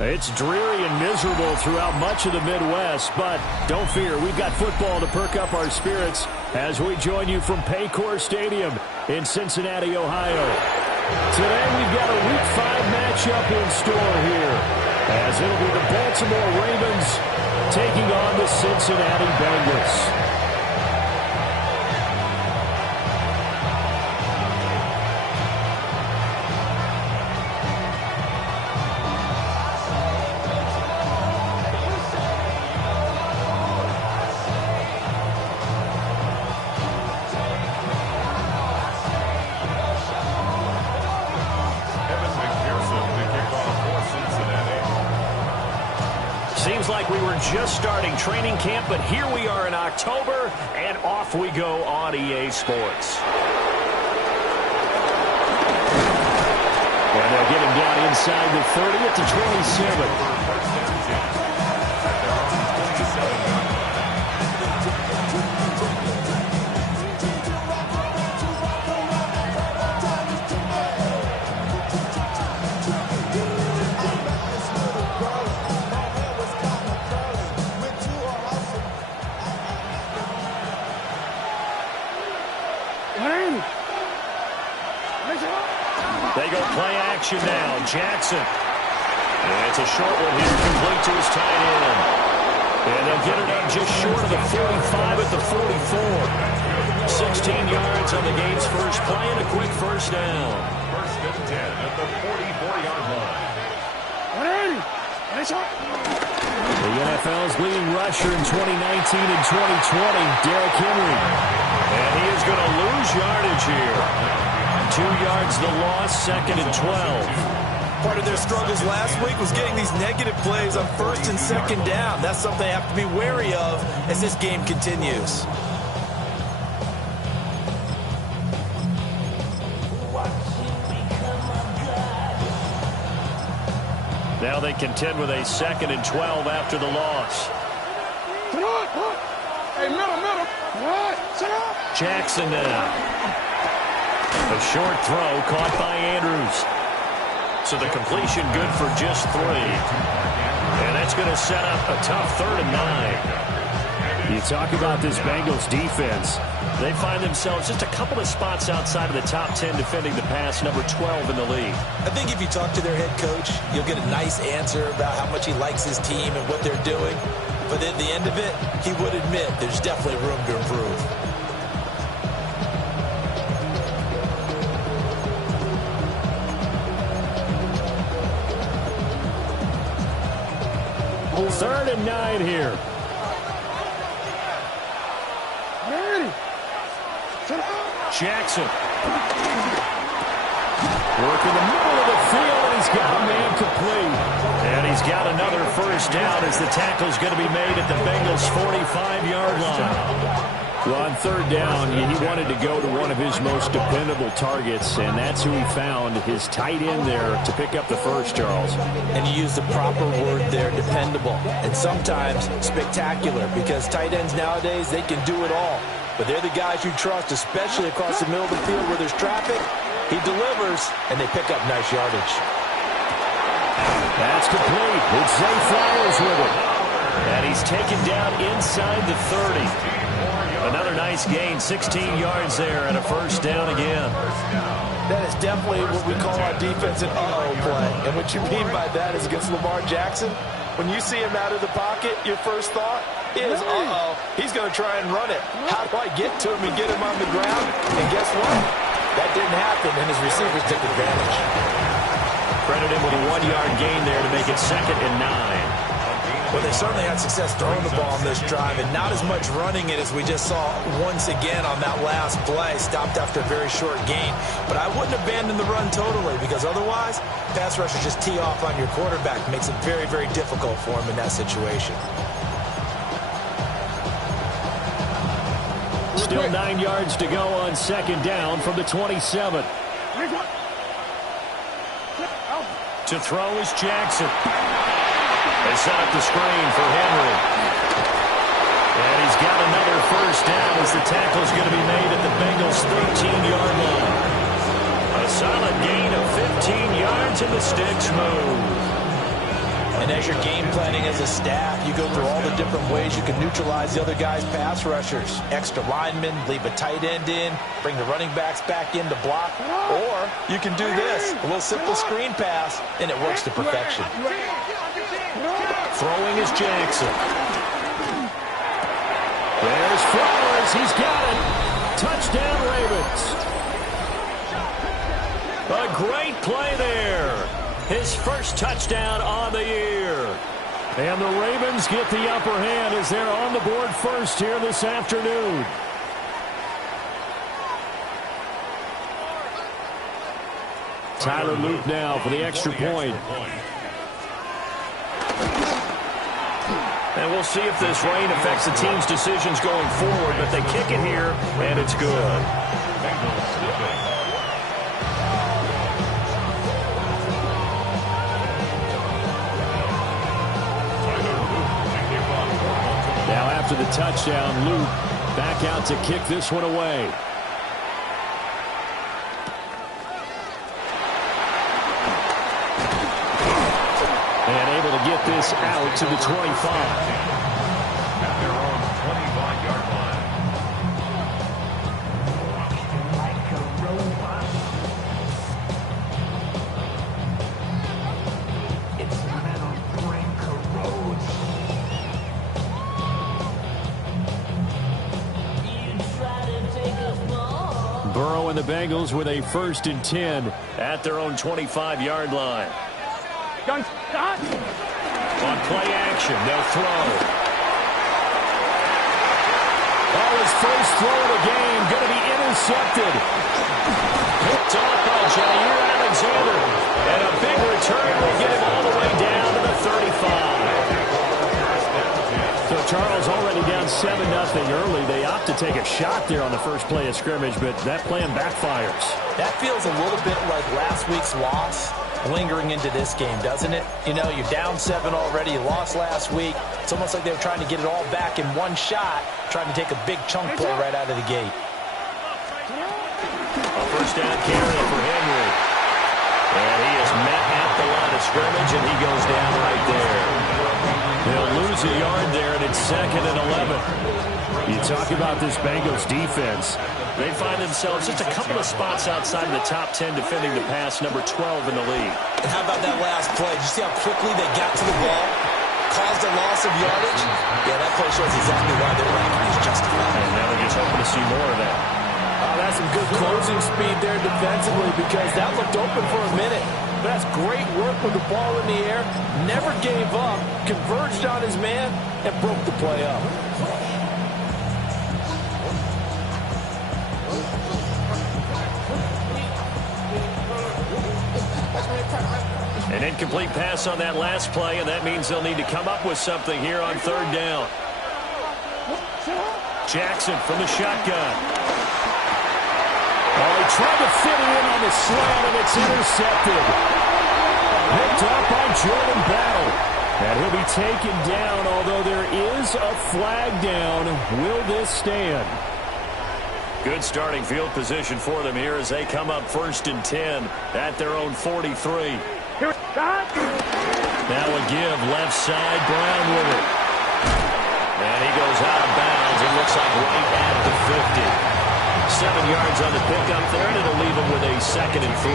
It's dreary and miserable throughout much of the Midwest, but don't fear, we've got football to perk up our spirits as we join you from Paycor Stadium in Cincinnati, Ohio. Today we've got a Week 5 matchup in store here, as it'll be the Baltimore Ravens taking on the Cincinnati Bengals. Seems like we were just starting training camp, but here we are in October, and off we go on EA Sports. And they'll get him down inside the 30 at the 27. They go play action now. Jackson. And it's a short one here, complete to his tight end. And they'll get it up just short of the 45 at the 44. 16 yards on the game's first play and a quick first down. First and 10 at the 44-yard line. The NFL's leading rusher in 2019 and 2020, Derrick Henry. And he is going to lose yardage here. 2 yards the loss, second and 12. Part of their struggles last week was getting these negative plays on first and second down. That's something they have to be wary of as this game continues. Now they contend with a second and 12 after the loss. Hey, middle. Jackson now. A short throw caught by Andrews. So the completion good for just 3. And that's going to set up a tough 3rd and 9. You talk about this Bengals defense. They find themselves just a couple of spots outside of the top 10 defending the pass, number 12 in the league. I think if you talk to their head coach, you'll get a nice answer about how much he likes his team and what they're doing. But at the end of it, he would admit there's definitely room to improve. Third and 9 here. Jackson. Working the middle of the field, and he's got a man complete. And he's got another first down as the tackle's going to be made at the Bengals' 45-yard line. Well, on 3rd down, he wanted to go to one of his most dependable targets, and that's who he found, his tight end there, to pick up the first, Charles. And you use the proper word there, dependable, and sometimes spectacular, because tight ends nowadays, they can do it all. But they're the guys you trust, especially across the middle of the field where there's traffic. He delivers, and they pick up nice yardage. That's complete. It's Zay Flowers with it. And he's taken down inside the 30. Another nice gain, 16 yards there, and a first down again. That is definitely what we call our defense an uh-oh play. And what you mean by that is against Lamar Jackson, when you see him out of the pocket, your first thought is, uh-oh, he's going to try and run it. How do I get to him and get him on the ground? And guess what? That didn't happen, and his receivers took advantage. Credit him with a 1-yard gain there to make it 2nd and 9. Well, they certainly had success throwing the ball on this drive, and not as much running it as we just saw once again on that last play. Stopped after a very short gain. But I wouldn't abandon the run totally, because otherwise, pass rushers just tee off on your quarterback. Makes it very, very difficult for him in that situation. Still 9 yards to go on 2nd down from the 27. To throw is Jackson. They set up the screen for Henry. And he's got another first down as the tackle's going to be made at the Bengals' 13-yard line. A solid gain of 15 yards and the sticks move. And as you're game planning as a staff, you go through all the different ways you can neutralize the other guy's pass rushers. Extra linemen, leave a tight end in, bring the running backs back in to block. Or you can do this, a little simple screen pass, and it works to perfection. Throwing is Jackson. There's Flowers. He's got it. Touchdown, Ravens. A great play there. His first touchdown on the year. And the Ravens get the upper hand as they're on the board first here this afternoon. Tyler Luke now for the extra point. And we'll see if this rain affects the team's decisions going forward, but they kick it here, and it's good. Now after the touchdown, Luke back out to kick this one away. And able to get this out to the 25. At their own 25-yard line. Burrow and the Bengals with a 1st and 10 at their own 25-yard line. On play action, they'll throw. His first throw of the game going to be intercepted. Picked off by Jair Alexander. And a big return will get him all the way down to the 35. So Charles already down 7-0 early. They opt to take a shot there on the first play of scrimmage, but that plan backfires. That feels a little bit like last week's loss lingering into this game, doesn't it? You know, you're down 7 already. You lost last week. It's almost like they were trying to get it all back in one shot, trying to take a big chunk play right out of the gate. A first down carry for Henry. And he is met at the line of scrimmage, and he goes down right there. They'll lose a yard there, and it's 2nd and 11. You talk about this Bengals defense. They find themselves just a couple of spots outside of the top 10 defending the pass, number 12 in the league. And how about that last play? Did you see how quickly they got to the ball? Caused a loss of yardage? Yeah, that play shows exactly why their ranking is justified. And now they're just hoping to see more of that. That's some good closing speed there defensively because that looked open for a minute. That's great work with the ball in the air. Never gave up, converged on his man, and broke the play up. An incomplete pass on that last play, and that means they'll need to come up with something here on 3rd down. Jackson from the shotgun. Oh, he tried to fit it in on the slant, and it's intercepted. Picked up by Jordan Battle. And he'll be taken down, although there is a flag down. Will this stand? Good starting field position for them here as they come up 1st and 10 at their own 43. Now a give, left side, Brown with it. And he goes out of bounds. It looks like right at the 50. 7 yards on the pickup there, and it'll leave him with a 2nd and 3.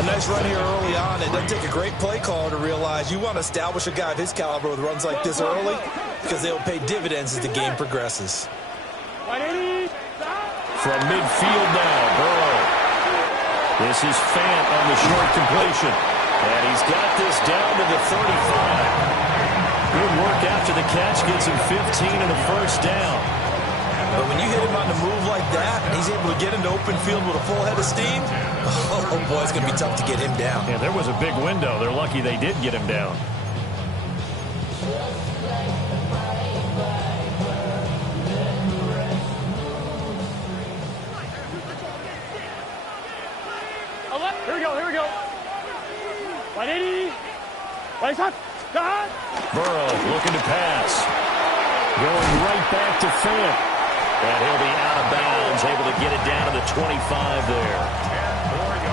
A nice run here early on. It doesn't take a great play caller to realize you want to establish a guy of his caliber with runs like this early because they will pay dividends as the game progresses. From midfield now, Burrow. This is Fant on the short completion. And he's got this down to the 35. Good work after the catch. Gets him 15 and a first down. But when you hit him on the move like that, and he's able to get into open field with a full head of steam, oh boy, it's going to be tough to get him down. Yeah, there was a big window. They're lucky they did get him down. Here we go. 180. Burrow looking to pass. Going right back to Fant. And he'll be out of bounds, able to get it down to the 25 there.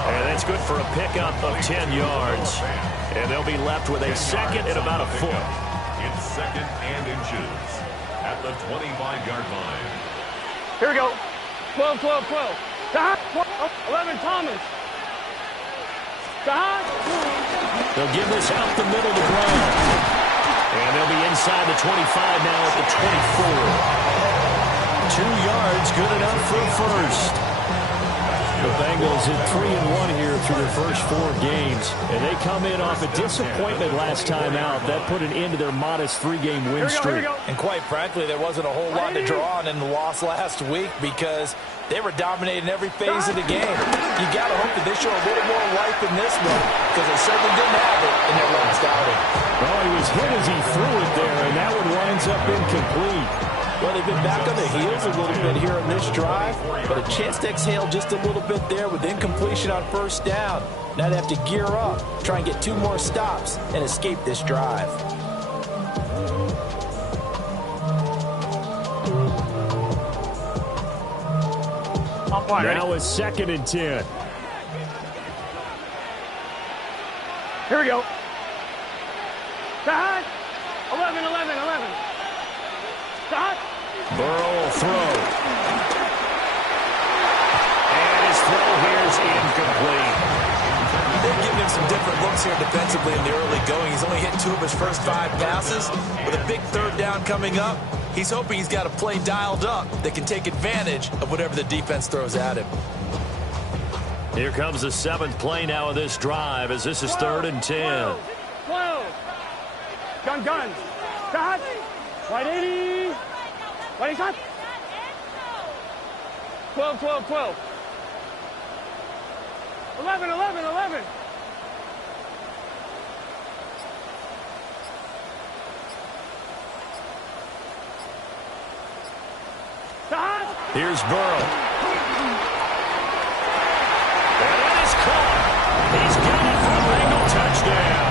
And That's good for a pickup of 10 yards. And they'll be left with a second and about a foot. It's second and inches at the 25-yard line. Here we go. 12, 12, 12. 11, Thomas. They'll give this out the middle to Brown. And they'll be inside the 25 now at the 24. 2 yards, good enough for a first. The Bengals at 3-1 here through their first 4 games. And they come in off a disappointment last time out. That put an end to their modest 3-game win streak. And quite frankly, there wasn't a whole lot to draw on in the loss last week because they were dominating every phase of the game. You got to hope that they show a little more life in this one because they certainly didn't have it in their last outing. Well, he was hit as he threw it there, and that one winds up incomplete. Well, they've been back on their heels a little bit here on this drive, but a chance to exhale just a little bit there with incompletion on first down. Now they have to gear up, try and get 2 more stops, and escape this drive. Now it's second and 10. Here we go. 11, 11, 11. Burrow will throw. And his throw here is incomplete. They're giving him some different looks here defensively in the early going. He's only hit 2 of his first 5 passes. With a big 3rd down coming up, he's hoping he's got a play dialed up that can take advantage of whatever the defense throws at him. Here comes the 7th play now of this drive as this is 3rd and 10. 12. Gun. Shot. Right 80. Right shot. 12, 12, 12. 11, 11, 11. Here's Burrow. And it is caught. He's got it for a Bengal touchdown.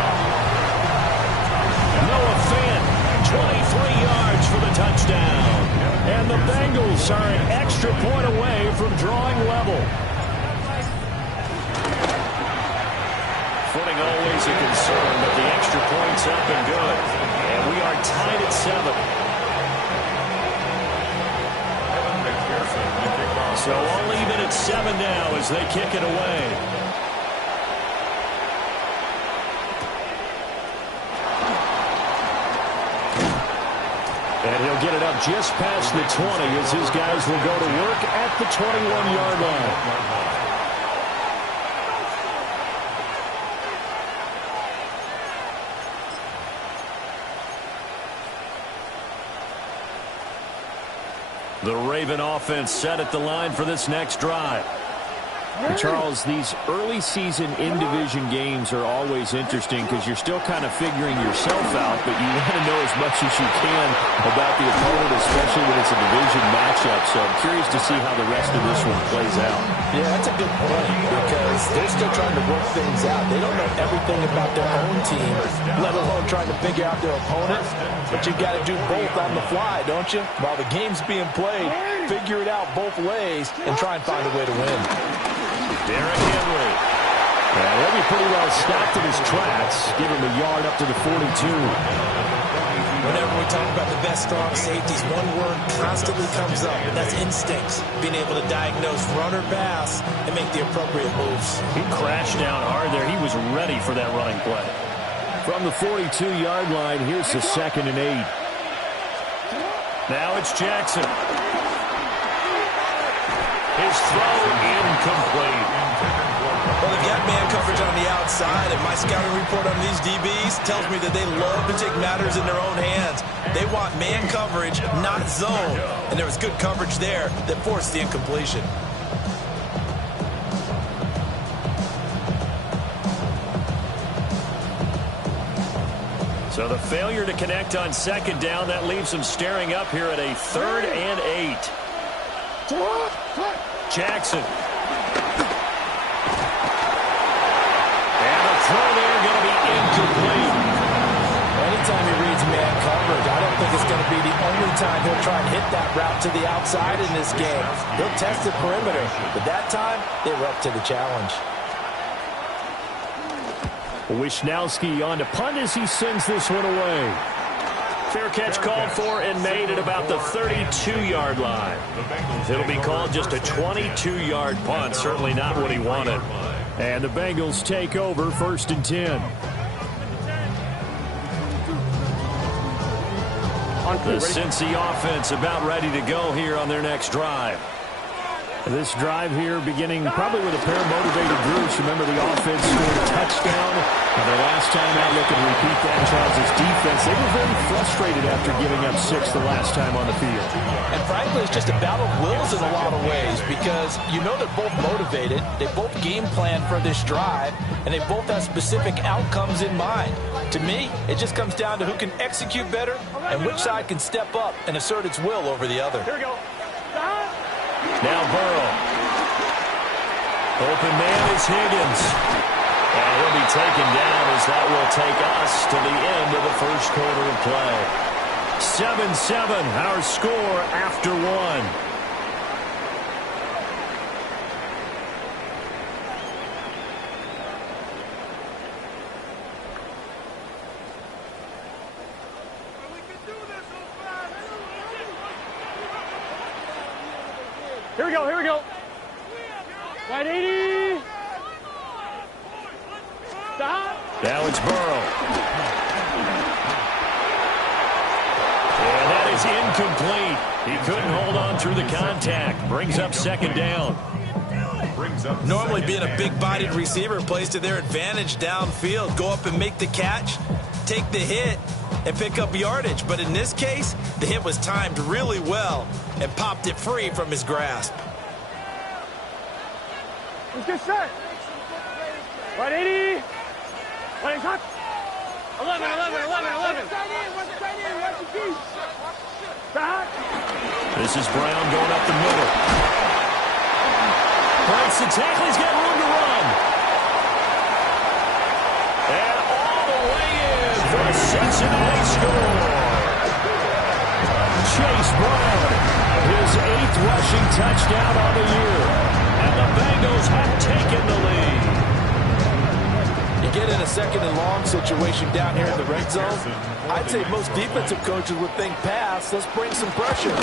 Noah Fant, 23 yards for the touchdown. And the Bengals are an extra point away from drawing level. Footing always a concern, but the extra point's up and good. And we are tied at 7. So all even at 7 now as they kick it away. And he'll get it up just past the 20 as his guys will go to work at the 21-yard line. The Raven offense set at the line for this next drive. And Charles, these early season in-division games are always interesting because you're still kind of figuring yourself out, but you want to know as much as you can about the opponent, especially when it's a division matchup. So I'm curious to see how the rest of this one plays out. Yeah, that's a good point because they're still trying to work things out. They don't know everything about their own team, let alone trying to figure out their opponent. But you've got to do both on the fly, don't you? While the game's being played, figure it out both ways and try and find a way to win. Derrick Henry. And he'll be pretty well stopped in his tracks. Give him a yard up to the 42. Whenever we talk about the best strong safeties, one word constantly comes up, and that's instincts. Being able to diagnose run or pass and make the appropriate moves. He crashed down hard there. He was ready for that running play. From the 42-yard line, here's the 2nd and 8. Now it's Jackson. His throw incomplete. Well, they've got man coverage on the outside, and my scouting report on these DBs tells me that they love to take matters in their own hands. They want man coverage, not zone. And there was good coverage there that forced the incompletion. So the failure to connect on 2nd down, that leaves them staring up here at a 3rd and 8. Jackson. And the throw there going to be incomplete. Anytime he reads man coverage, I don't think it's going to be the only time he'll try and hit that route to the outside in this game. He'll test the perimeter, but that time they were up to the challenge. Wishnowsky on to punt as he sends this one away. Fair catch called for and made at about the 32-yard line. It'll be called just a 22-yard punt. Certainly not what he wanted. And the Bengals take over 1st and 10. The Cincy offense about ready to go here on their next drive. This drive here beginning probably with a pair of motivated groups. Remember, the offense scored a touchdown. And their last time out, looking to repeat that, Charles' defense. They were very frustrated after giving up 6 the last time on the field. And frankly, it's just a battle of wills in a lot of ways because you know they're both motivated. They both game plan for this drive, and they both have specific outcomes in mind. To me, it just comes down to who can execute better and which side can step up and assert its will over the other. Here we go. Now Burrow. Open man is Higgins. And he'll be taken down as that will take us to the end of the first quarter of play. 7-7, our score after 1. Here we go, here we go. Right 80. Stop. Now it's Burrow. And that is incomplete. He couldn't hold on through the contact. Brings up 2nd down. Normally being a big-bodied receiver plays to their advantage downfield. Go up and make the catch, take the hit, and pick up yardage. But in this case, the hit was timed really well and popped it free from his grasp. Let's get set. 180. 180. 11. Stop. This is Brown going up the middle. Breaks the tackle. He's got room to run. And all the way in for a Cincinnati score. Chase Brown, his 8th rushing touchdown on the year. And the Bengals have taken the lead. You get in a 2nd and long situation down here in the red zone, I'd say most defensive coaches would think pass, let's bring some pressure.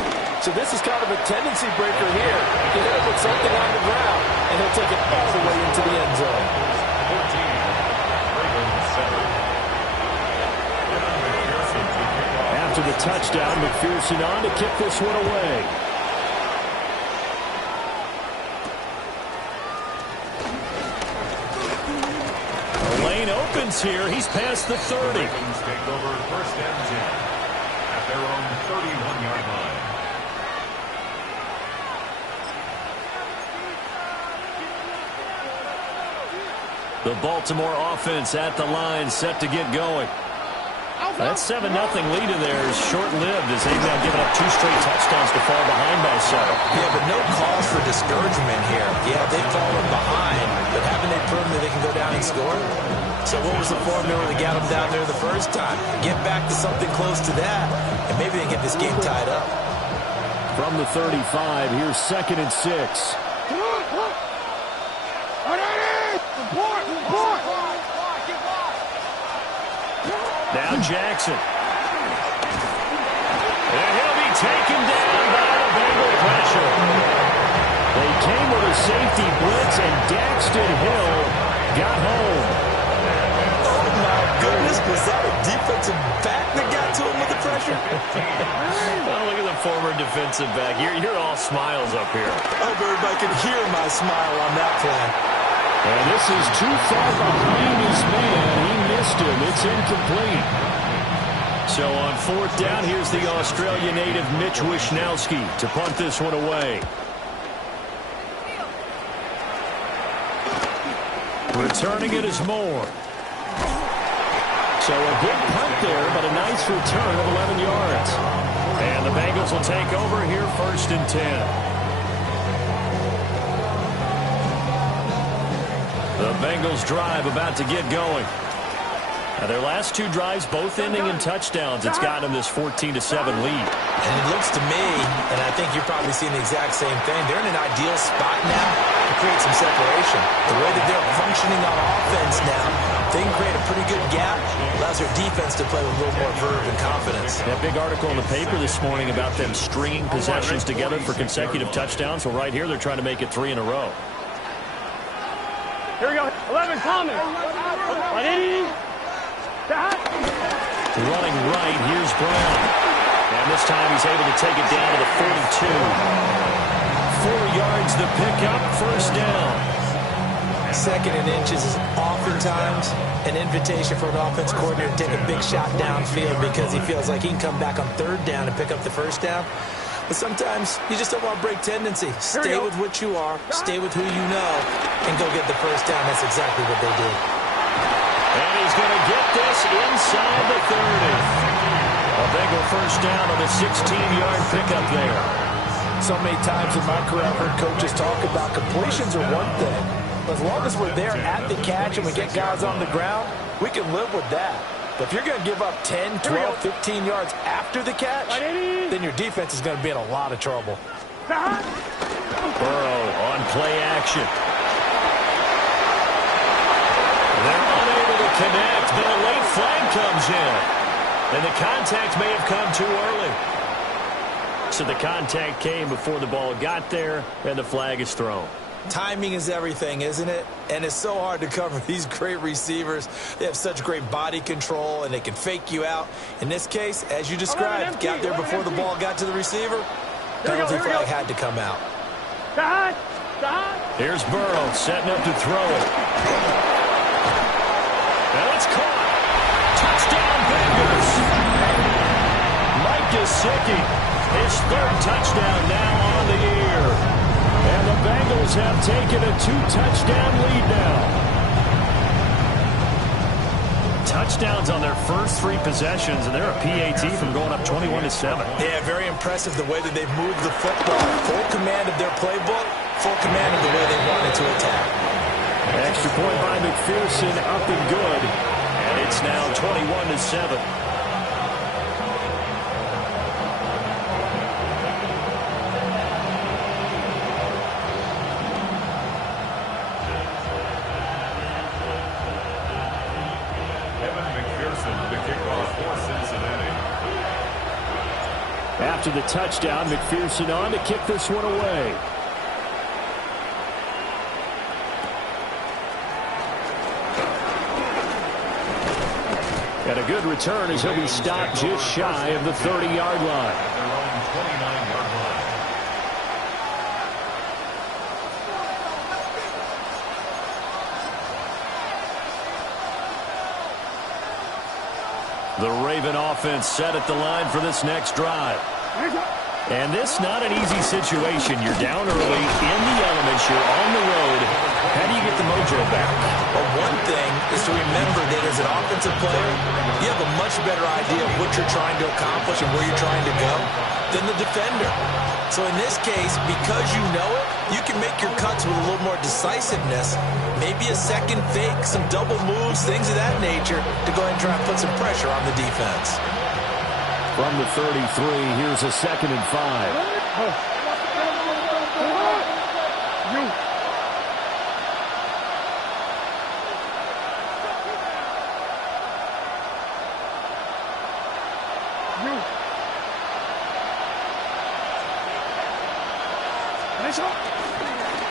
So this is kind of a tendency breaker here. You hit him with something on the ground, and he'll take it all the way into the end zone. 14. After the touchdown, McPherson on to kick this one away. Lane opens here. He's past the 30. Take over 1st and 10 at their own 31-yard line. The Baltimore offense at the line, set to get going. That 7-0 lead of theirs short-lived as they've now given up 2 straight touchdowns to fall behind by 7. Yeah, but no cause for discouragement here. Yeah, they've fallen behind, but haven't they proven that they can go down and score? So what was the formula that got them down there the first time? Get back to something close to that, and maybe they get this game tied up. From the 35, here's 2nd and 6. Now Jackson. And he'll be taken down by the Bengal pressure. They came with a safety blitz, and Daxton Hill got home. Oh, my goodness. Was that a defensive back that got to him with the pressure? Oh, look at the former defensive back. You're all smiles up here. I hope everybody can hear my smile on that play. And this is too far behind his man. He missed him. It's incomplete. So on 4th down, here's the Australia native Mitch Wishnowsky to punt this one away. Returning it is Moore. So a good punt there, but a nice return of 11 yards. And the Bengals will take over here 1st and 10. The Bengals drive about to get going. Now their last 2 drives, both ending in touchdowns. It's got them this 14-7 lead. And it looks to me, and I think you're probably seeing the exact same thing, they're in an ideal spot now to create some separation. The way that they're functioning on offense now, They can create a pretty good gap. Allows their defense to play with a little more verve and confidence. That big article in the paper this morning about them stringing possessions together for consecutive touchdowns. Well, right here, they're trying to make it 3 in a row. Here we go. 11, Thomas. Running right, here's Brown. And this time he's able to take it down to the 42. 4 yards the pickup, first down. Second and inches is oftentimes an invitation for an offense coordinator to take a big shot downfield because he feels like he can come back on third down and pick up the first down. But sometimes you just don't want to break tendency. Stay with what you are, stay with who you know, and go get the first down. That's exactly what they did. And he's going to get this inside the 30. A Bengal first down on the 16-yard pickup there. So many times in my career I've heard coaches talk about completions are one thing. As long as we're there at the catch and we get guys on the ground, we can live with that. But if you're going to give up 10, 12, 15 yards after the catch, then your defense is going to be in a lot of trouble. Burrow on play action. They're unable to connect, but a late flag comes in. And the contact may have come too early. So the contact came before the ball got there, and the flag is thrown. Timing is everything, isn't it? And it's so hard to cover these great receivers. They have such great body control, and they can fake you out. In this case, as you described, got there before the ball got to the receiver. Penalty flag had to come out. Here's Burrow setting up to throw it. Now it's caught. Touchdown, Bengals. Mike Gesicki, his 3rd touchdown now on the year. And the Bengals have taken a 2-touchdown lead now. Touchdowns on their first 3 possessions, and they're a PAT from going up 21-7. Yeah, very impressive the way that they've moved the football. Full command of their playbook, full command of the way they wanted to attack. Extra point by McPherson, up and good. And it's now 21-7. After the touchdown, McPherson on to kick this one away. And a good return as he'll be stopped just shy of the 30-yard line. The Raven offense set at the line for this next drive. And this not an easy situation. You're down early, in the elements, you're on the road. How do you get the mojo back? Well, one thing is to remember that as an offensive player, you have a much better idea of what you're trying to accomplish and where you're trying to go than the defender. So in this case, because you know it, you can make your cuts with a little more decisiveness, maybe a second fake, some double moves, things of that nature, to go ahead and try and put some pressure on the defense. From the 33, here's a 2nd and 5.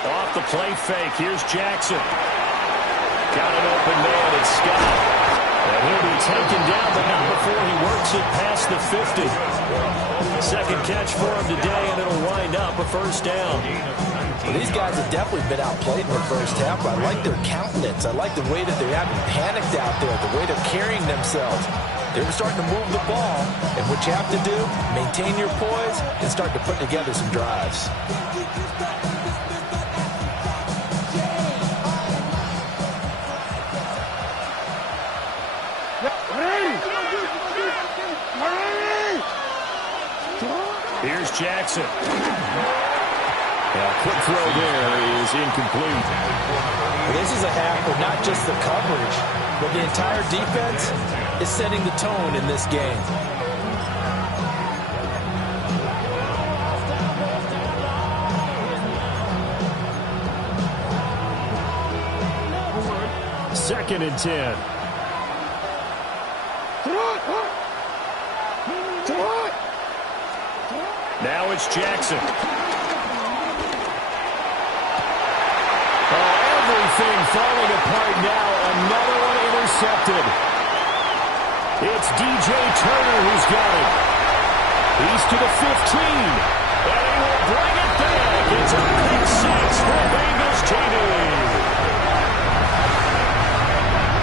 Off the play fake, here's Jackson. Got an open man, it's Scott. And he'll be taken down, but not before he works it past the 50. Second catch for him today, and it'll wind up a first down. Well, these guys have definitely been outplayed in the first half, but I like their countenance. I like the way that they haven't panicked out there, the way they're carrying themselves. They're starting to move the ball, and what you have to do, maintain your poise and start to put together some drives. Here's Jackson. A quick throw there is incomplete. This is a half where not just the coverage, but the entire defense is setting the tone in this game. 2nd and 10. Now it's Jackson. Oh, everything falling apart now. Another one intercepted. It's DJ Turner who's got it. He's to the 15. And he will bring it back. It's a pick six for Bengals TD.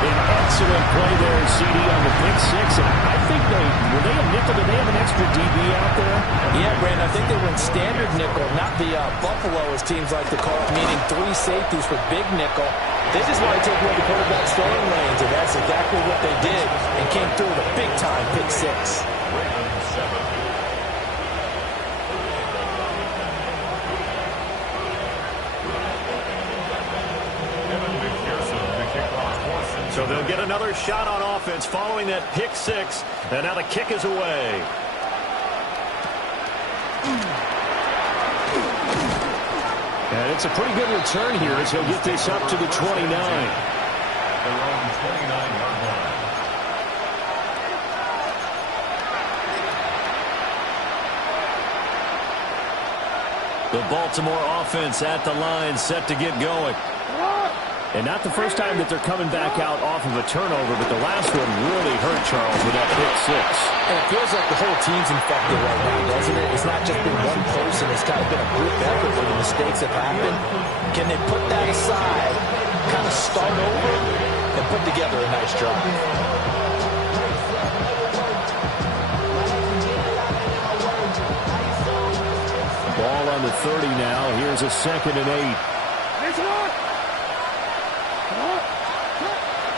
An excellent play there, CD, on the pick six. And I think were they a nickel? Did they have an extra DB out there? Yeah, Brandon, I think they went standard nickel, not the Buffalo, as teams like to call it, meaning 3 safeties for big nickel. They just want to take away the quarterback's throwing lanes, and that's exactly what they did, and came through with a big-time pick six. So they'll get another shot on offense following that pick six, and now the kick is away. And it's a pretty good return here as he'll get this up to the 29. Their own 29-yard line. The Baltimore offense at the line, set to get going. And not the first time that they're coming back out off of a turnover, but the last one really hurt Charles with that pick six. And it feels like the whole team's infected right now, doesn't it? It's not just been one person. It's kind of been a group effort where the mistakes have happened. Can they put that aside, kind of start over, and put together a nice drive? Ball on the 30 now. Here's a 2nd and 8.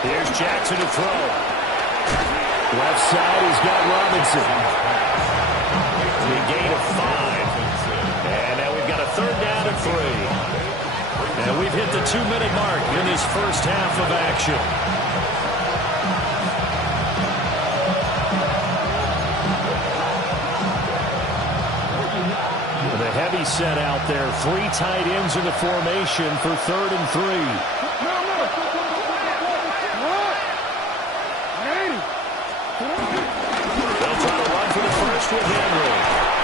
Here's Jackson to throw. Left side, he's got Robinson. The gain of 5. And now we've got a 3rd down and 3. And we've hit the 2-minute mark in this first half of action. The heavy set out there. 3 tight ends in the formation for 3rd and 3. With Henry.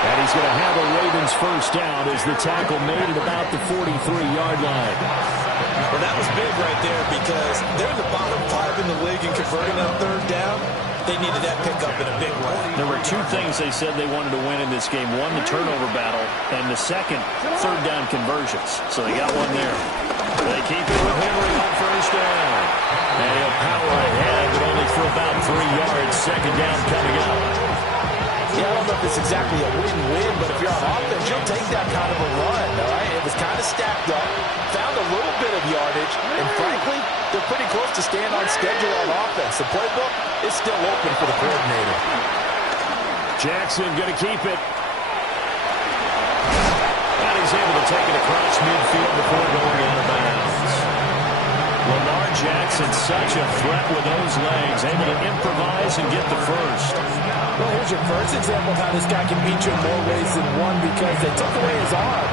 And he's going to have a Ravens first down as the tackle made at about the 43-yard line. Well, that was big right there because they're in the bottom 5 in the league in converting on 3rd down. They needed that pickup in a big way. There were 2 things they said they wanted to win in this game. One, the turnover battle, and the second, 3rd down conversions. So they got one there. They keep it with Henry on first down. And he'll power ahead, but only for about 3 yards. 2nd down coming up. Yeah, I don't know if it's exactly a win-win, but if you're on offense, you'll take that kind of a run, all right? It was kind of stacked up, found a little bit of yardage, and frankly, they're pretty close to staying on schedule on offense. The playbook is still open for the coordinator. Jackson going to keep it. And he's able to take it across midfield before going out of bounds. Lamar Jackson, such a threat with those legs, able to improvise and get the first. Well, here's your first example of how this guy can beat you in more ways than one because they took away his arm,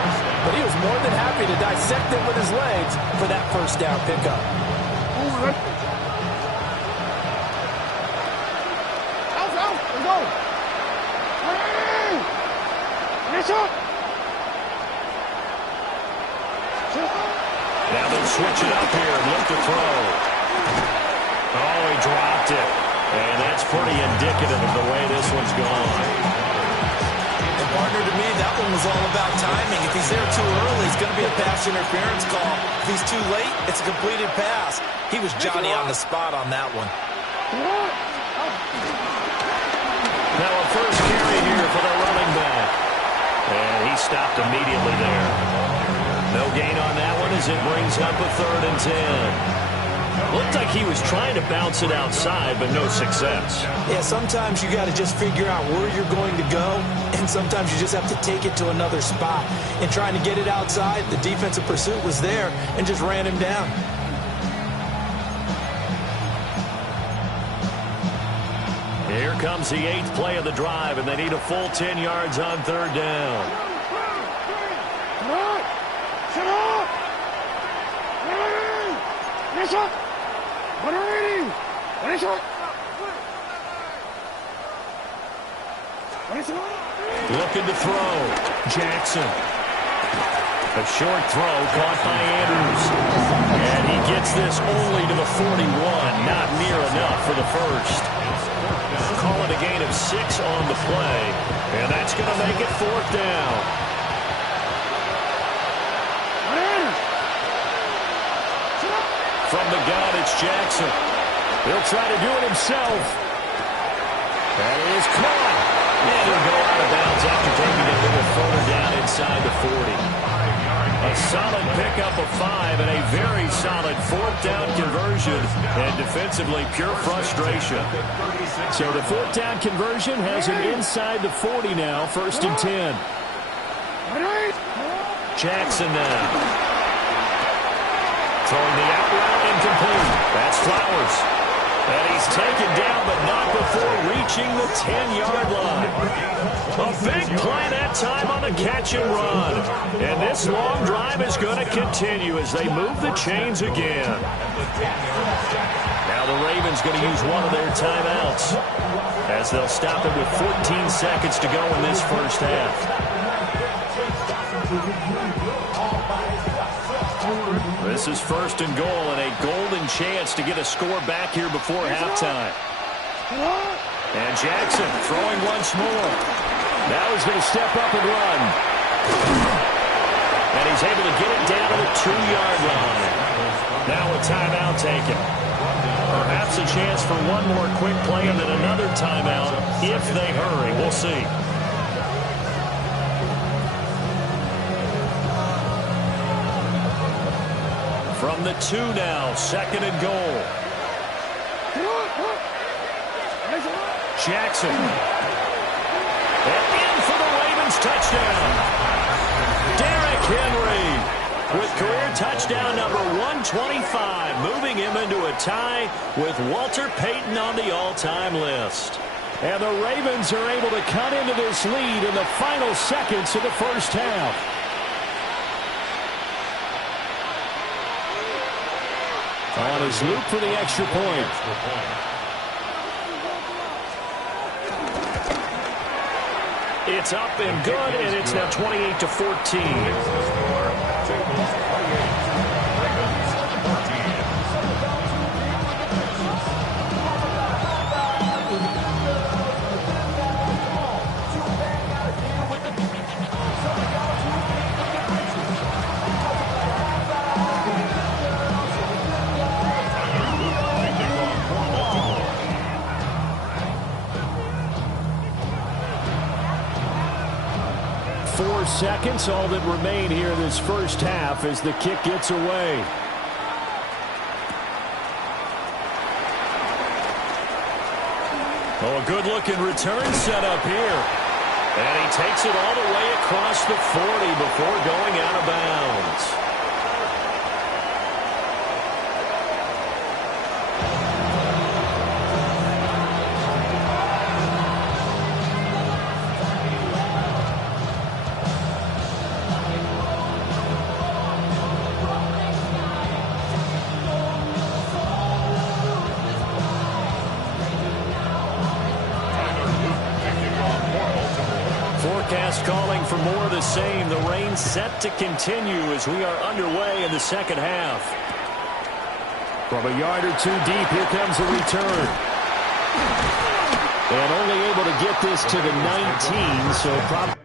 but he was more than happy to dissect them with his legs for that first down pickup. Now they'll switch it up here and look to throw. Oh, he dropped it. And that's pretty indicative of the way this one's gone. And partner, to me, that one was all about timing. If he's there too early, it's going to be a pass interference call. If he's too late, it's a completed pass. He was Johnny on the spot on that one. Now a first carry here for the running back. And he stopped immediately there. No gain on that one as it brings up a 3rd and 10. Looked like he was trying to bounce it outside, but no success. Yeah, sometimes you got to just figure out where you're going to go, and sometimes you just have to take it to another spot. And trying to get it outside, the defensive pursuit was there and just ran him down. Here comes the 8th play of the drive, and they need a full 10 yards on 3rd down. Looking to throw. Jackson. A short throw caught by Andrews. And he gets this only to the 41. Not near enough for the first. Call it a gain of 6 on the play. And that's going to make it 4th down. From the gun, it's Jackson. He'll try to do it himself. That is caught. And he'll go out of bounds after taking it a little further down inside the 40. A solid pickup of 5 and a very solid 4th down conversion. And defensively, pure frustration. So the 4th down conversion has him inside the 40 now, 1st and 10. Jackson now. Throwing the out route incomplete. That's Flowers. And he's taken down, but not before reaching the 10-yard line. A big play that time on the catch and run. And this long drive is going to continue as they move the chains again. Now the Ravens going to use one of their timeouts as they'll stop it with 14 seconds to go in this first half. This is 1st and goal and a golden chance to get a score back here before halftime. And Jackson throwing once more. Now he's going to step up and run. And he's able to get it down to the 2-yard line. Now a timeout taken. Perhaps a chance for one more quick play and then another timeout if they hurry. We'll see. From the 2 now, 2nd and goal. Jackson. And in for the Ravens touchdown. Derrick Henry with career touchdown number 125, moving him into a tie with Walter Payton on the all-time list. And the Ravens are able to cut into this lead in the final seconds of the first half. On his loop for the extra point. It's up and good, and it's now 28-14. Seconds, all that remain here in this first half as the kick gets away. Oh, a good-looking return set up here. And he takes it all the way across the 40 before going out of bounds. Calling for more of the same. The rain set to continue as we are underway in the second half. From a yard or 2 deep, here comes a return. And only able to get this to the 19, so probably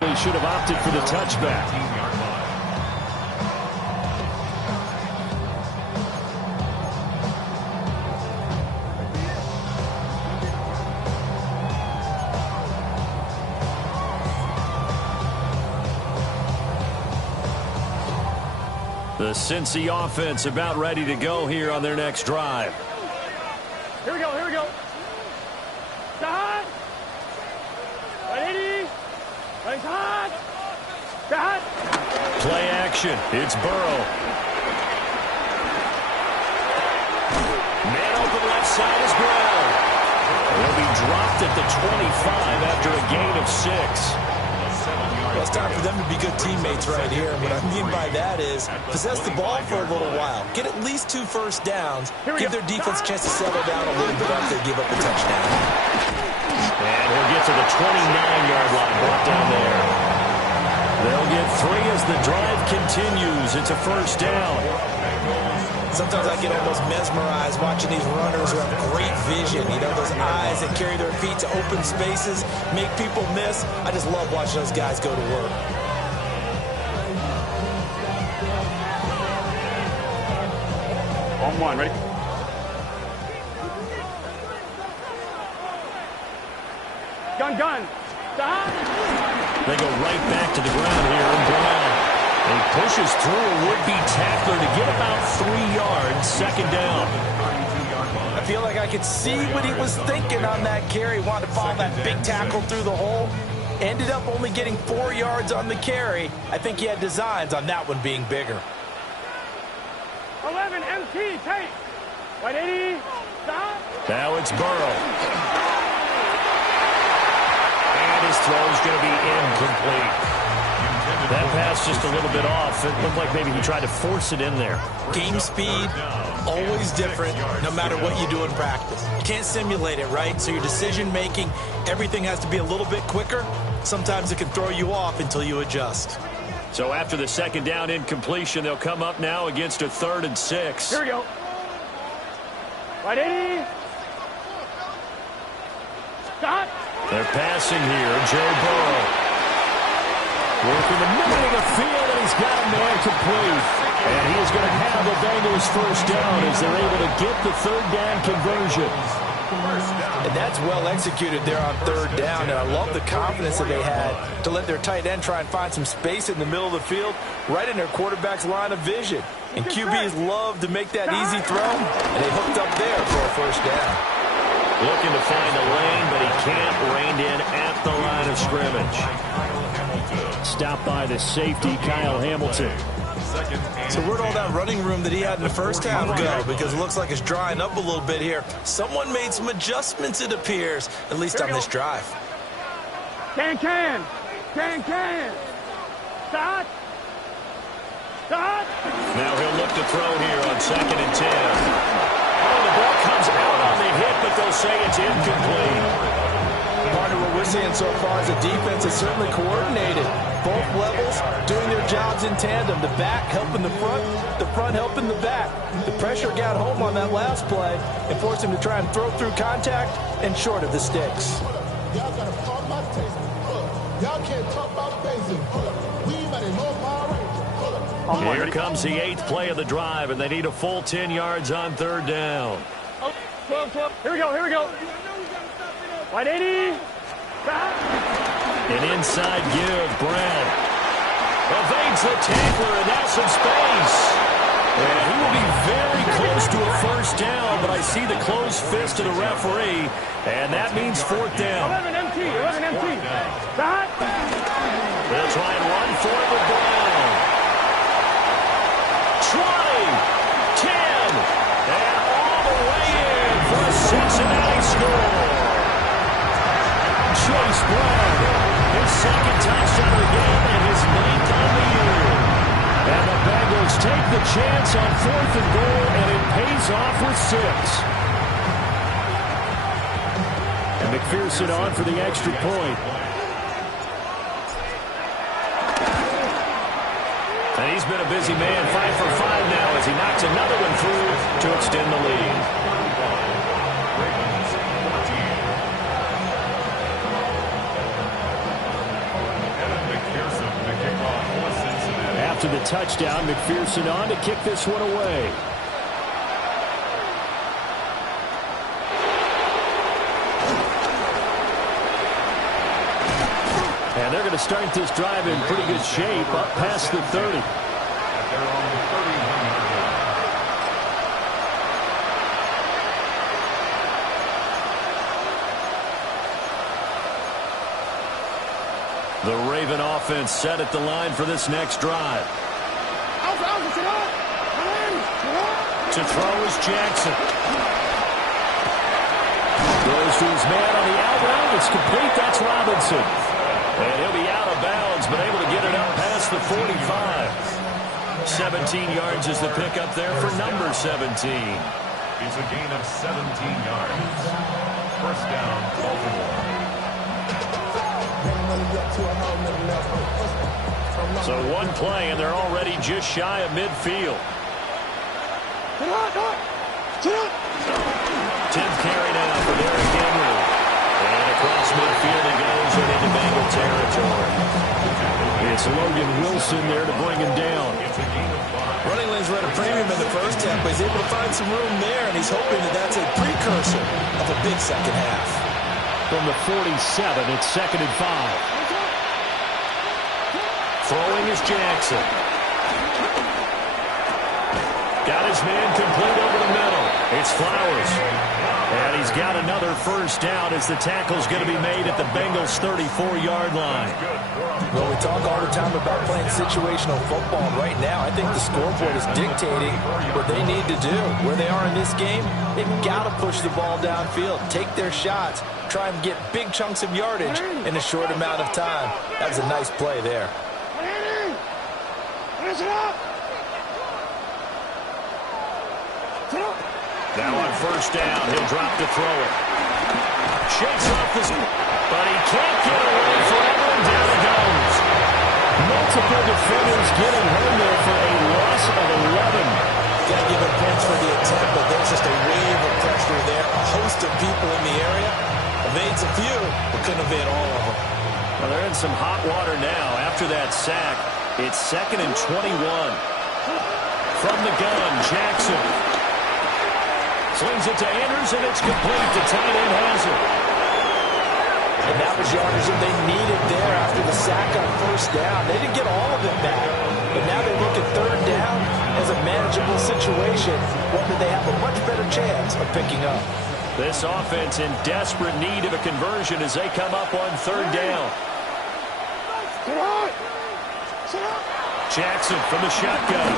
He should have opted for the touchback. The Cincy offense about ready to go here on their next drive. Here we go, here we go. Shot! 180! Right side! Shot! Play action. It's Burrow. Man open left side is Brown. He'll be dropped at the 25 after a gain of 6. Well, it's time for them to be good teammates right here. What I mean by that is possess the ball for a little while. Get at least 2 first downs. Give their defense a chance to settle down a little bit after they give up a touchdown. And he'll get to the 29-yard line, brought down there. They'll get 3 as the drive continues. It's a first down. Sometimes I get almost mesmerized watching these runners who have great vision. You know, those eyes that carry their feet to open spaces, make people miss. I just love watching those guys go to work. On one, ready? Gun. Stop! They go right back to the ground here in Brown. He pushes through a would-be tackler to get about 3 yards, second down. I feel like I could see what he was thinking on that carry. Wanted to follow that big tackle through the hole. Ended up only getting 4 yards on the carry. I think he had designs on that one being bigger. 11 MT, take! 180, stop! Now it's Burrow. And his throw's going to be incomplete. That pass just a little bit off. It looked like maybe he tried to force it in there. Game speed, always different, no matter what you do in practice. You can't simulate it, right? So your decision-making, everything has to be a little bit quicker. Sometimes it can throw you off until you adjust. So after the second down incompletion, they'll come up now against a 3rd and 6. Here we go. 180. Stop! They're passing here. Joe Burrow. Working the middle of the field, and he's got a man complete. And he is going to have the Bengals first down as they're able to get the 3rd down conversion. And that's well executed there on 3rd down. And I love the confidence that they had to let their tight end try and find some space in the middle of the field, right in their quarterback's line of vision. And QBs love to make that easy throw, and they hooked up there for a first down. Looking to find a lane, but he can't. Reined in at the line of scrimmage. Stopped by the safety, Kyle Hamilton. So where'd all that running room that he had in the first half go? Because it looks like it's drying up a little bit here. Someone made some adjustments, it appears, at least on this drive. Can. Stop! Now he'll look to throw here on 2nd and 10. Oh, the ball comes out on the hit, but they'll say it's incomplete. Partner, what we're seeing so far is the defense is certainly coordinated. Both levels doing their jobs in tandem. The back helping the front helping the back. The pressure got home on that last play and forced him to try and throw through contact and short of the sticks. Y'all got to talk about Tyson. Y'all can't talk about Tyson. We better know Power Rangers. Here comes the 8th play of the drive, and they need a full 10 yards on 3rd down. 12. Here we go. 180. Stop. An inside give, Brown. Evades the tackler, and now some space. And he will be very close to a first down, but I see the closed fist of the referee, and that means 4th down. 11 MT. Stop. They'll try and run for it with Brown. 20, 10, and all the way in for a Cincinnati score. Chase Brown, his 2nd touchdown of the game and his 9th on the year. And the Bengals take the chance on 4th and goal, and it pays off with 6. And McPherson on for the extra point. And he's been a busy man, 5 for 5 now as he knocks another one through to extend the lead. After the touchdown, McPherson on to kick this one away. And they're going to start this drive in pretty good shape up past the 30. The Raven offense set at the line for this next drive. To throw is Jackson. Goes to his man on the out route. It's complete. That's Robinson. And he'll be out of bounds, but able to get it up past the 45. 17 yards is the pickup there for number 17. It's a gain of 17 yards. First down, Baltimore. So one play, and they're already just shy of midfield. 10th carry now for Derrick Henry. And across midfield he goes and into Bengal territory. It's Logan Wilson there to bring him down. Running lanes were at a premium in the first half, but he's able to find some room there, and he's hoping that that's a precursor of a big second half. From the 47, it's 2nd and 5. Throwing is Jackson. Got his man complete over the middle. It's Flowers. And he's got another first down as the tackle's going to be made at the Bengals' 34-yard line. Well, we talk all the time about playing situational football. Right now, I think the scoreboard is dictating what they need to do. Where they are in this game, they've got to push the ball downfield, take their shots, try and get big chunks of yardage in a short amount of time. That was a nice play there. Now on first down, he'll drop to throw it. Shakes off this, but he can't get away forever, and down it goes. Multiple defenders getting home there for a loss of 11. Got to give him points for the attempt, but there's just a wave of pressure there. A host of people in the area. Evades a few, but couldn't evade all of them. Well, they're in some hot water now. After that sack, it's 2nd and 21. From the gun, Jackson. Slings it to Anders, and it's complete. The tight end has it. And that was yardage that they needed there after the sack on first down. They didn't get all of it back, but now they look at third down as a manageable situation, one that they have a much better chance of picking up. This offense in desperate need of a conversion as they come up on third down. Jackson from the shotgun.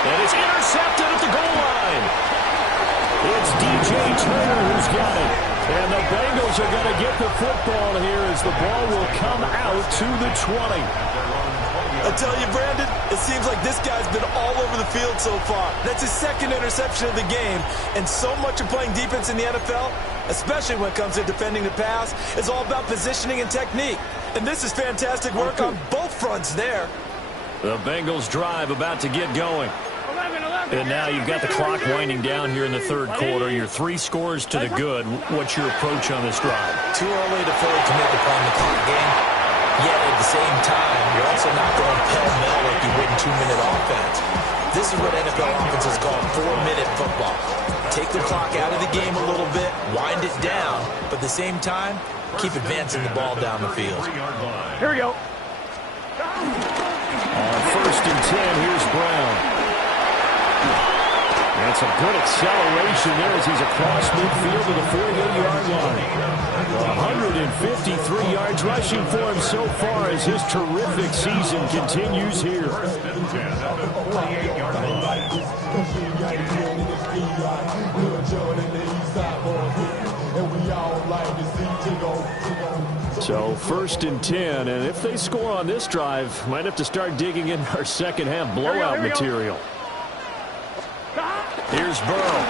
And it's intercepted at the goal line. It's DJ Turner who's got it. And the Bengals are going to get the football here as the ball will come out to the 20. I tell you, Brandon, it seems like this guy's been all over the field so far. That's his second interception of the game. And so much of playing defense in the NFL, especially when it comes to defending the pass, is all about positioning and technique. And this is fantastic work on both fronts there. The Bengals drive about to get going. And now you've got the clock winding down here in the third quarter. You're 3 scores to the good. What's your approach on this drive? Too early to fully commit to playing the clock game. Yet at the same time, you're also not going pell-mell like you would in 2-minute offense. This is what NFL offenses call 4-minute football. Take the clock out of the game a little bit, wind it down, but at the same time, keep advancing the ball down the field. Here we go. On 1st and 10, here's Brown. And some good acceleration there as he's across midfield to the 48-yard line. 153 yards rushing for him so far as his terrific season continues here. So 1st and 10, and if they score on this drive, might have to start digging in our second half blowout material. Here's Burrow.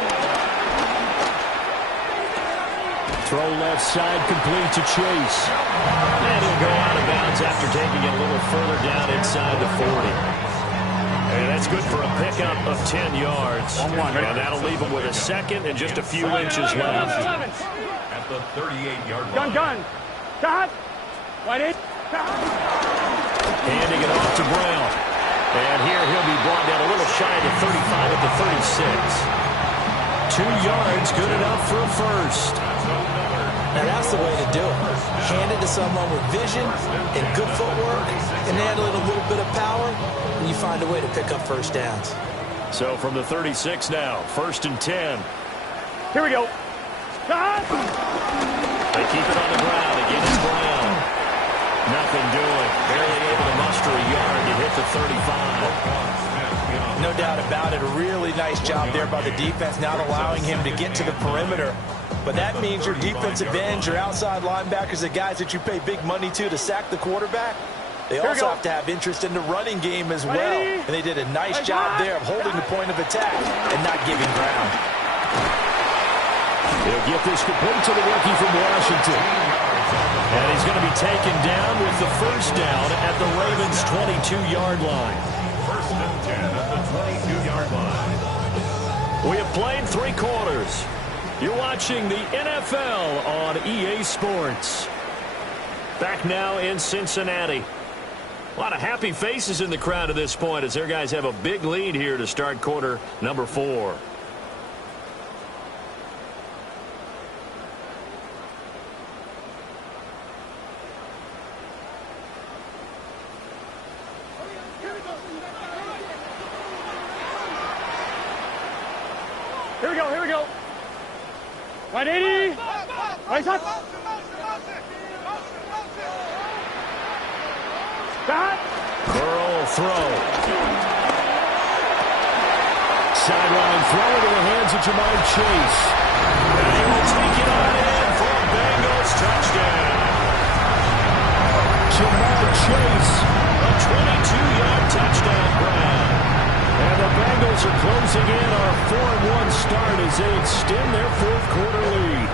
Throw left side, complete to Chase. And he'll go out of bounds after taking it a little further down inside the 40. And that's good for a pickup of 10 yards. And that'll leave him with a second and just a few inches left. At the 38-yard line. Gun. Got. Wide eight. Handing it off to Brown. And here he'll be brought down a little shy of the 35 at the 36. 2 yards, good enough for a first. Now that's the way to do it. Hand it to someone with vision and good footwork and handle it a little bit of power, and you find a way to pick up first downs. So from the 36 now, 1st and 10. Here we go. Got. They keep it on the ground against Brown. Nothing doing. Barely able to muster a yard to hit the 35. No doubt about it. A really nice job there by the defense, not allowing him to get to the perimeter. But that means your defensive ends, your outside linebackers, the guys that you pay big money to sack the quarterback, they also have to have interest in the running game as well. And they did a nice job there of holding the point of attack and not giving ground. He'll get this complete to the rookie from Washington. And he's going to be taken down with the first down at the Ravens' 22-yard line. 1st and 10 at the 22-yard line. We have played 3 quarters. You're watching the NFL on EA Sports. Back now in Cincinnati. A lot of happy faces in the crowd at this point as their guys have a big lead here to start quarter number 4. Here we go. 180. Right side. Got. Burrow throw. Sideline throw into the hands of Jamar Chase. And he will take it on in for a Bengals touchdown. Jamar Chase, a 22-yard touchdown grab. And the Bengals are closing in on a 4-1 start as they extend their 4th quarter lead.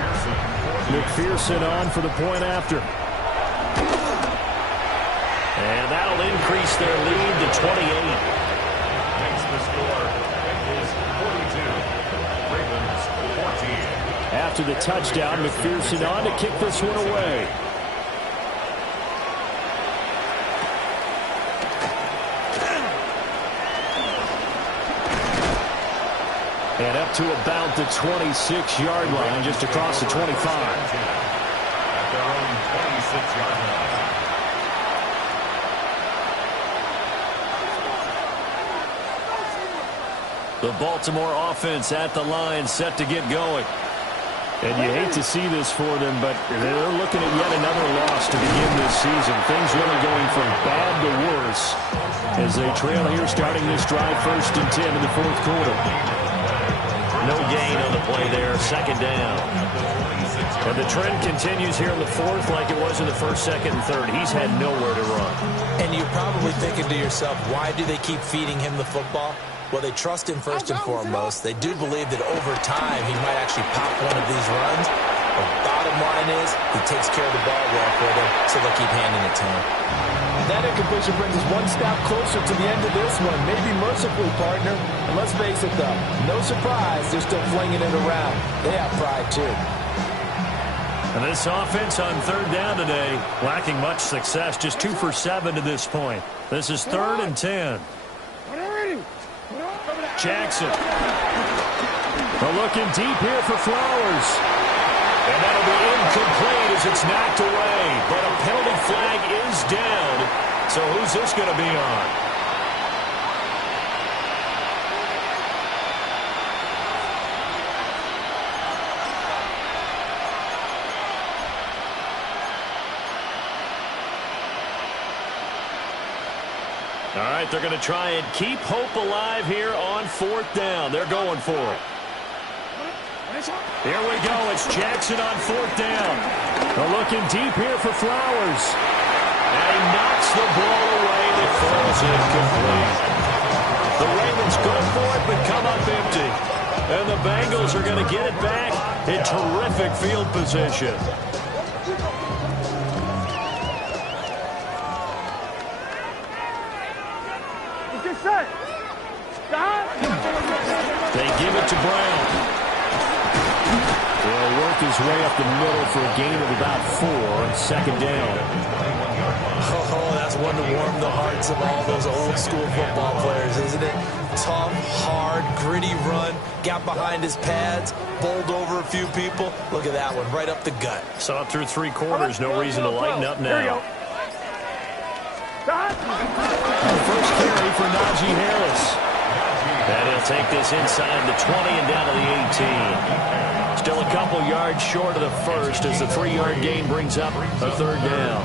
McPherson on for the point after. And that'll increase their lead to 28. Makes the score. Bengals 42. Ravens 14. After the touchdown, McPherson on to kick this one away. And up to about the 26-yard line, just across the 25. At their own 26-yard line. The Baltimore offense at the line, set to get going. And you hate to see this for them, but they're looking at yet another loss to begin this season. Things really going from bad to worse as they trail here starting this drive 1st and 10 in the 4th quarter. No gain on the play there, 2nd down. And the trend continues here in the 4th like it was in the 1st, 2nd, and 3rd. He's had nowhere to run. And you're probably thinking to yourself, why do they keep feeding him the football? Well, they trust him first and foremost. They do believe that over time he might actually pop one of these runs. The bottom line is he takes care of the ball well for them, so they'll keep handing it to him. That incompletion brings us one step closer to the end of this one. Maybe mercifully, partner. And let's face it, though, no surprise they're still flinging it around. They have pride, too. And this offense on 3rd down today, lacking much success, just 2 for 7 to this point. This is 3rd and 10. Jackson. They're looking deep here for Flowers. And that'll be incomplete as it's knocked away. But a penalty flag is down. So who's this going to be on? All right, they're going to try and keep hope alive here on 4th down. They're going for it. Here we go. It's Jackson on 4th down. Looking deep here for Flowers. And he knocks the ball away and it falls incomplete. The Ravens go for it but come up empty. And the Bengals are going to get it back in terrific field position. Get set. They give it to Brown. He'll work his way up the middle for a gain of about 4 on second down. Oh, that's one to warm the hearts of all those old school football players, isn't it? Tough, hard, gritty run, got behind his pads, bowled over a few people. Look at that one, right up the gut. So up through 3 quarters, no reason to lighten up now. First carry for Najee Harris. And he'll take this inside the 20 and down to the 18. Still a couple yards short of the first as the 3-yard gain brings up a third down.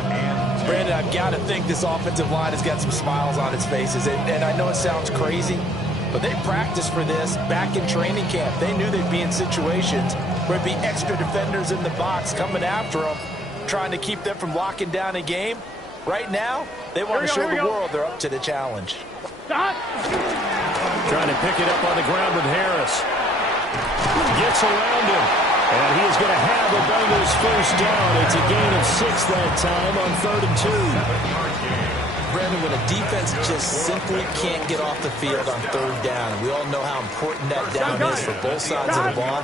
Brandon, I've got to think this offensive line has got some smiles on its faces. And I know it sounds crazy, but they practiced for this back in training camp. They knew they'd be in situations where there'd be extra defenders in the box coming after them, trying to keep them from locking down a game. Right now, they want to show the world they're up to the challenge. Stop. Trying to pick it up on the ground with Harris. Gets around him. And he is going to have the Bengals first down. It's a gain of 6 that time on 3rd and 2. Brandon, when a defense just simply can't get off the field on 3rd down, and we all know how important that down is for both sides of the ball,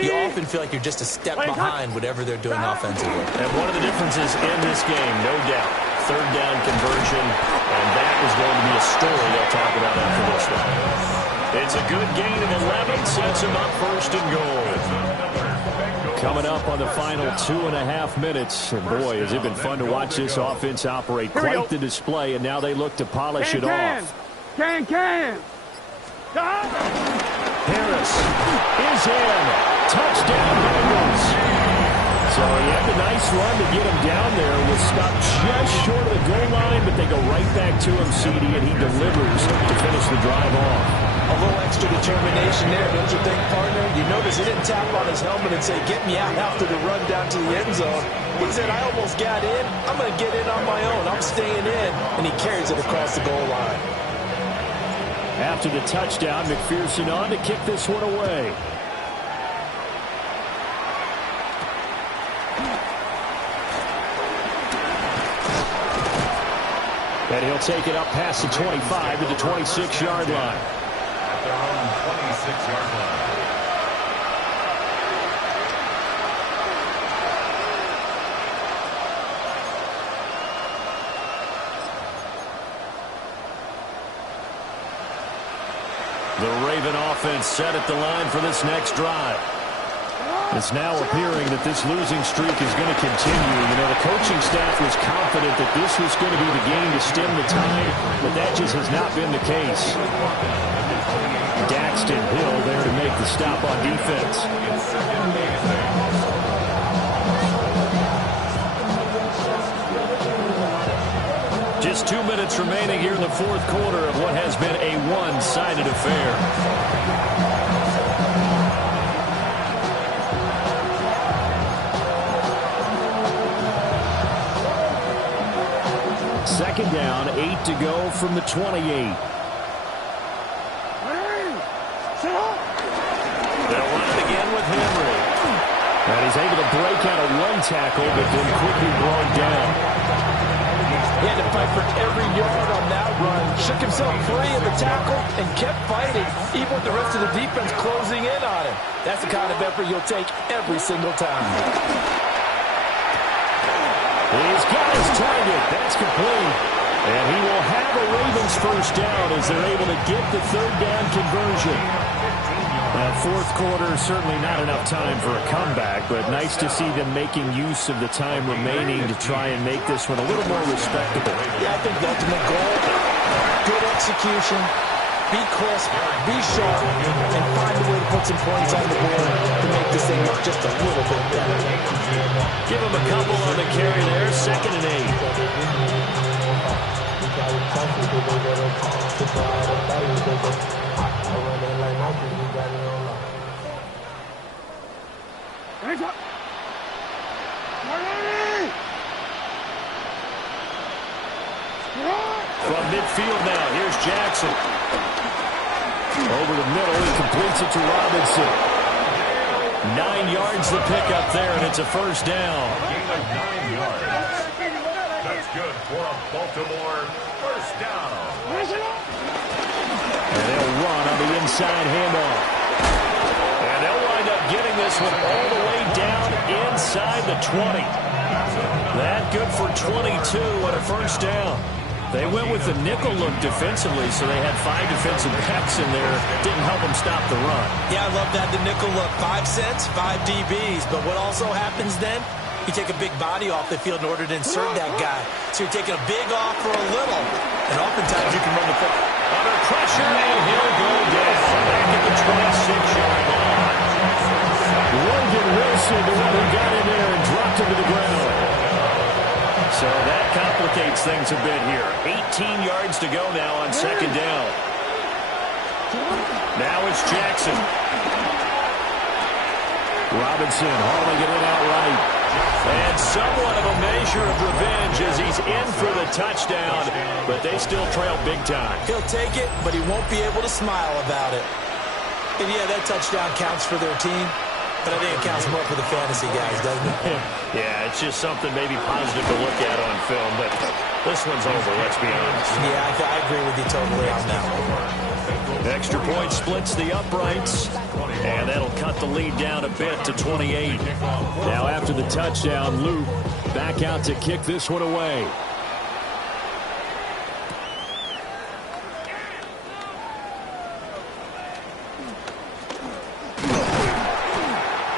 you often feel like you're just a step behind whatever they're doing offensively. And one of the differences in this game, no doubt, 3rd down conversion, and that is going to be a story they'll talk about after this one. It's a good gain of 11, sets him up 1st and goal. Coming up on the final 2.5 minutes. And boy, has it been fun to watch this offense operate. Quite the display, and now they look to polish it off. Can. Harris is in. Touchdown, Bengals. So he had the nice run to get him down there. Was stopped just short of the goal line, but they go right back to him, CD, and he delivers to finish the drive off. A little extra determination there, don't you think, partner? You notice he didn't tap on his helmet and say, get me out after the run down to the end zone. He said, I almost got in. I'm going to get in on my own. I'm staying in. And he carries it across the goal line. After the touchdown, McPherson on to kick this one away. And he'll take it up past the 25 to the 26-yard line. At their own 26-yard line. The Raven offense set at the line for this next drive. It's now appearing that this losing streak is going to continue. You know, the coaching staff was confident that this was going to be the game to stem the tide, but that just has not been the case. Daxton Hill there to make the stop on defense. Just 2 minutes remaining here in the 4th quarter of what has been a one-sided affair. Second down, 8 to go from the 28. They'll run it again with Henry. And he's able to break out a run tackle, but then quickly brought down. He had to fight for every yard on that run. Shook himself free of the tackle and kept fighting, even with the rest of the defense closing in on him. That's the kind of effort you'll take every single time. He's got his target. That's complete. And he will have a Ravens first down as they're able to get the 3rd down conversion. That 4th quarter, certainly not enough time for a comeback, but nice to see them making use of the time remaining to try and make this one a little more respectable. Yeah, I think the ultimate goal, good execution, be crisp, be sharp, and find a way to put some points on the board to make this thing look just a little bit better. Give him a couple on the carry there, 2nd and 8. Hands up. From midfield now, here's Jackson. Over the middle, he completes it to Robinson. 9 yards the pickup there, and it's a first down. Gain of 9 yards. That's good for a Baltimore first down. And they'll run on the inside handoff. And they'll wind up getting this one all the way down inside the 20. That good for 22 and a first down. They went with the nickel look defensively, so they had 5 defensive backs in there. Didn't help them stop the run. Yeah, I love that, the nickel look. 5 cents, 5 DBs. But what also happens then, you take a big body off the field in order to insert that guy. So you're taking a big off for a little. And oftentimes you can run the football. Under pressure, and he'll go down. Back at the 26-yard line. Logan Wilson, the one who got in there and dropped him to the ground. So that complicates things a bit here. 18 yards to go now on second down. Now it's Jackson. Robinson hauling it in outright. And somewhat of a measure of revenge as he's in for the touchdown, but they still trail big time. He'll take it, but he won't be able to smile about it. And yeah, that touchdown counts for their team, but I think it counts more for the fantasy guys, doesn't it? Yeah, it's just something maybe positive to look at on film, but this one's over, let's be honest. Yeah, I agree with you totally on that one. Extra point splits the uprights, and that'll cut the lead down a bit to 28. Now after the touchdown, Luke back out to kick this one away.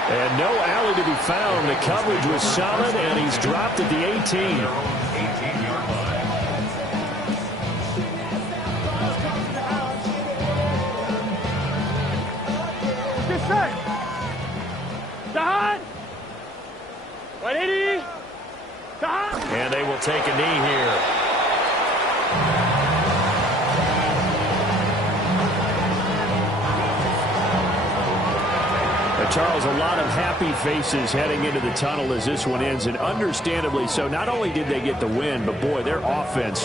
And no alley to be found. The coverage was solid, and he's dropped at the 18. 18-yard line. Get set. Side. 180. Side. And they will take a knee here. Charles, a lot of happy faces heading into the tunnel as this one ends, and understandably so. Not only did they get the win, but boy, their offense